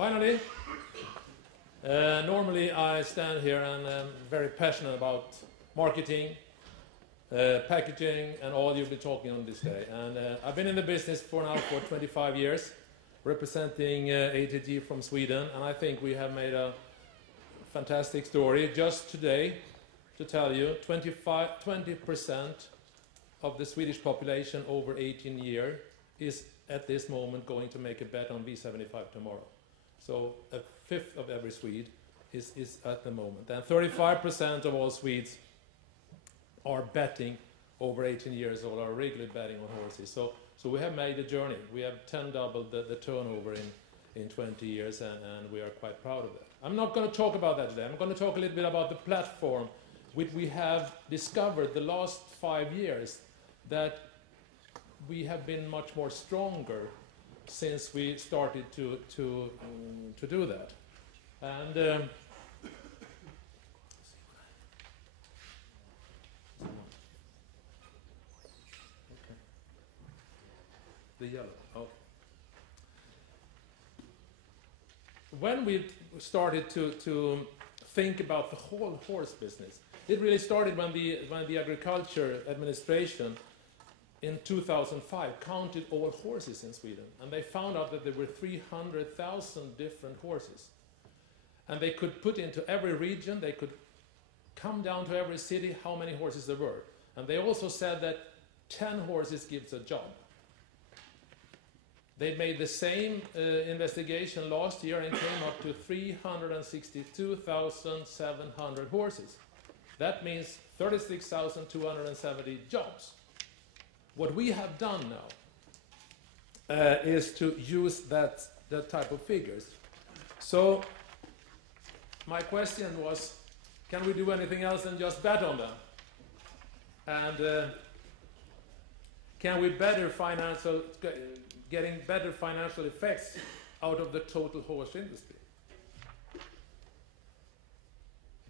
Finally, normally I stand here and I'm very passionate about marketing, packaging, and all you'll be talking on this day. And I've been in the business for 25 years, representing ATG from Sweden, and I think we have made a fantastic story. Just today, to tell you, 20% of the Swedish population over 18 years is at this moment going to make a bet on V75 tomorrow. So a fifth of every Swede is at the moment. And 35% of all Swedes are betting over 18 years old, are regularly betting on horses. So we have made a journey. We have 10 doubled the turnover in 20 years, and we are quite proud of that. I'm not going to talk about that today. I'm going to talk a little bit about the platform which we have discovered the last 5 years, that we have been much more stronger since we started to do that. And the yellow. Oh. When we started to think about the whole horse business, it really started when the Agriculture Administration in 2005 counted all horses in Sweden, and they found out that there were 300,000 different horses. And they could put into every region, they could come down to every city how many horses there were. And they also said that 10 horses gives a job. They made the same investigation last year and came up to 362,700 horses. That means 36,270 jobs. What we have done now is to use that type of figures. So my question was, can we do anything else than just bet on them? And can we getting better financial effects out of the total horse industry?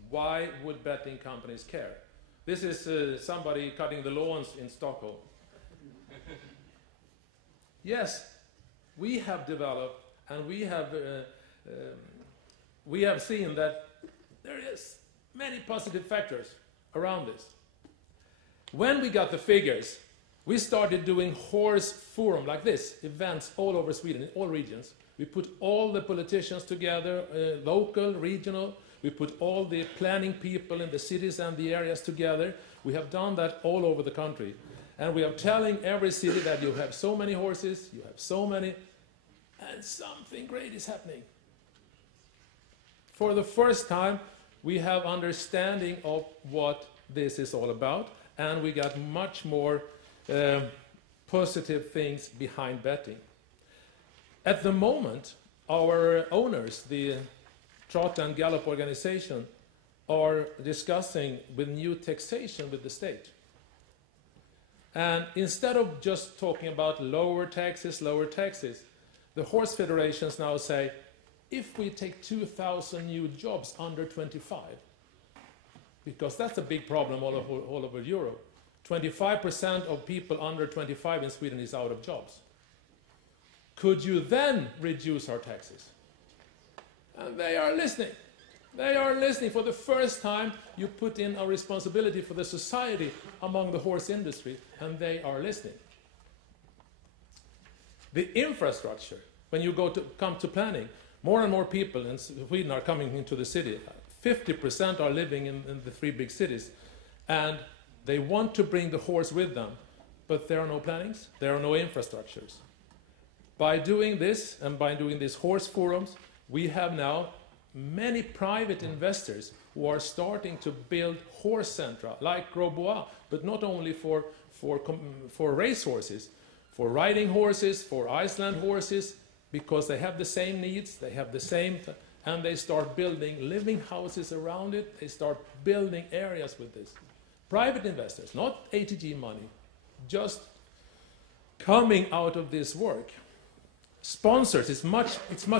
Why would betting companies care? This is somebody cutting the lawns in Stockholm. Yes, we have developed and we have seen that there is many positive factors around this. When we got the figures, we started doing horse forum like this, events all over Sweden, in all regions. We put all the politicians together, local, regional. We put all the planning people in the cities and the areas together. We have done that all over the country. And we are telling every city that you have so many horses, you have so many, and something great is happening. For the first time, we have understanding of what this is all about, and we got much more positive things behind betting. At the moment, our owners, the Trot and Gallop organization, are discussing with new taxation with the state. And instead of just talking about lower taxes, the horse federations now say, if we take 2,000 new jobs under 25, because that's a big problem all over Europe, 25% of people under 25 in Sweden is out of jobs. Could you then reduce our taxes? And they are listening. They are listening. For the first time, you put in a responsibility for the society among the horse industry, and they are listening. The infrastructure, when you come to planning, more and more people in Sweden are coming into the city. 50% are living in the 3 big cities, and they want to bring the horse with them, but there are no plannings, there are no infrastructures. By doing this, and by doing these horse forums, we have now many private investors who are starting to build horse centra, like Grosbois, but not only for race horses, for riding horses, for Iceland horses, because they have the same needs, they have the same, and they start building living houses around it, they start building areas with this. Private investors, not ATG money, just coming out of this work. Sponsors, it's much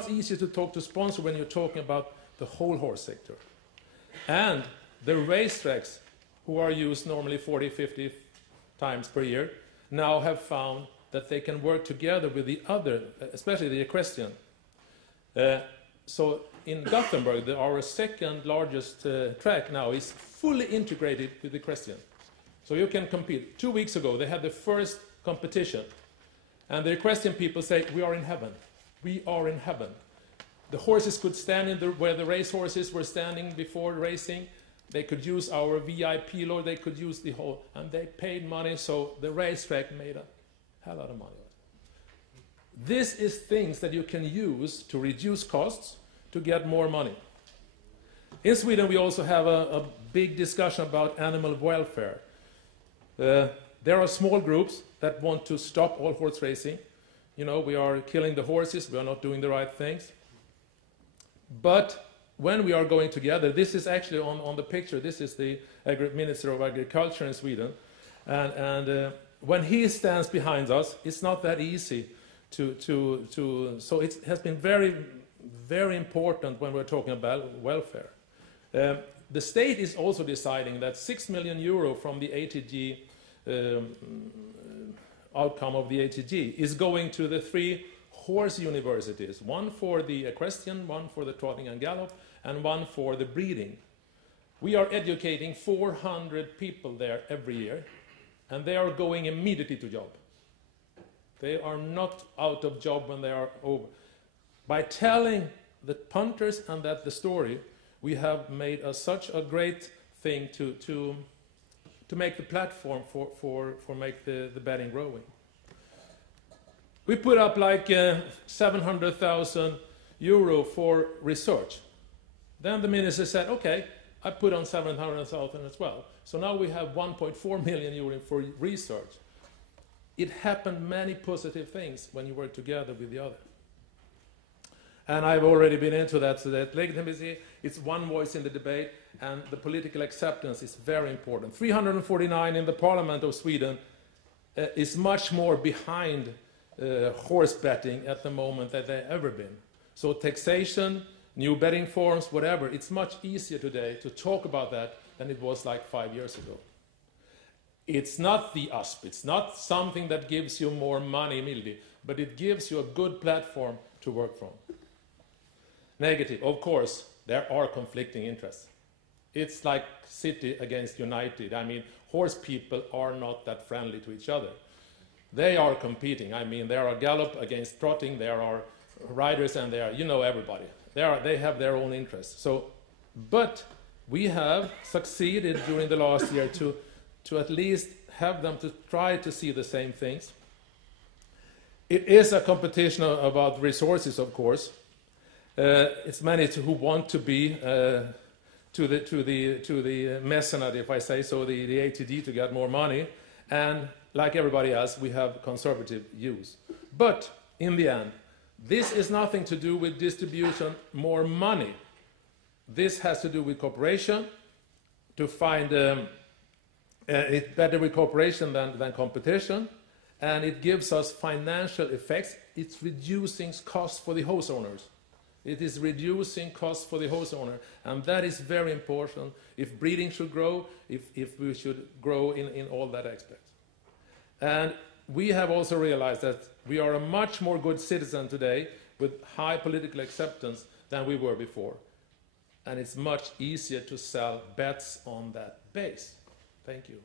easier to talk to sponsors when you're talking about the whole horse sector. And the racetracks, who are used normally 40, 50 times per year, now have found that they can work together with the other, especially the equestrian. so in Gothenburg, our second largest track now is fully integrated with the equestrian. So you can compete. 2 weeks ago, they had the first competition. And the equestrian people say, we are in heaven. We are in heaven. The horses could stand where the race horses were standing before racing. They could use our VIP lord. They could use the whole. And they paid money, so the racetrack made a hell out of money. This is things that you can use to reduce costs to get more money. In Sweden, we also have a big discussion about animal welfare. There are small groups that want to stop all horse racing. You know, we are killing the horses, we are not doing the right things. But when we are going together, this is actually on the picture, this is the Minister of Agriculture in Sweden. And when he stands behind us, it's not that easy so it has been very, very important when we're talking about welfare. The state is also deciding that 6 million euro from the ATG outcome of the ATG is going to the 3 horse universities, one for the equestrian, one for the trotting and gallop, and one for the breeding. We are educating 400 people there every year, and they are going immediately to job. They are not out of job when they are over. By telling the punters and that the story, we have made such a great thing to make the platform for make the betting growing. We put up like 700,000 euro for research. Then the minister said, okay, I put on 700,000 as well. So now we have 1.4 million euro for research. It happened many positive things when you work together with the other. And I've already been into that, so that legitimacy, it's one voice in the debate, and the political acceptance is very important. 349 in the Parliament of Sweden is much more behind horse betting at the moment than they've ever been. So taxation, new betting forms, whatever, it's much easier today to talk about that than it was like 5 years ago. It's not the USP, it's not something that gives you more money immediately, but it gives you a good platform to work from. Negative, of course, there are conflicting interests. It's like City against United. I mean, horse people are not that friendly to each other. They are competing. I mean, there are gallop against trotting, there are riders, and there are, you know, everybody. They have their own interests. So, but we have succeeded during the last year to at least have them to try to see the same things. It is a competition about resources, of course. It's many who want to be to the mecenate, if I say so, the ATD to get more money, and like everybody else, we have conservative views. But in the end, this is nothing to do with distribution more money. This has to do with cooperation, to find it's better with cooperation than competition, and it gives us financial effects. It's reducing costs for the horse owners. It is reducing costs for the horse owner, and that is very important if breeding should grow, if we should grow in all that aspect. And we have also realized that we are a much more good citizen today with high political acceptance than we were before. And it's much easier to sell bets on that base. Thank you.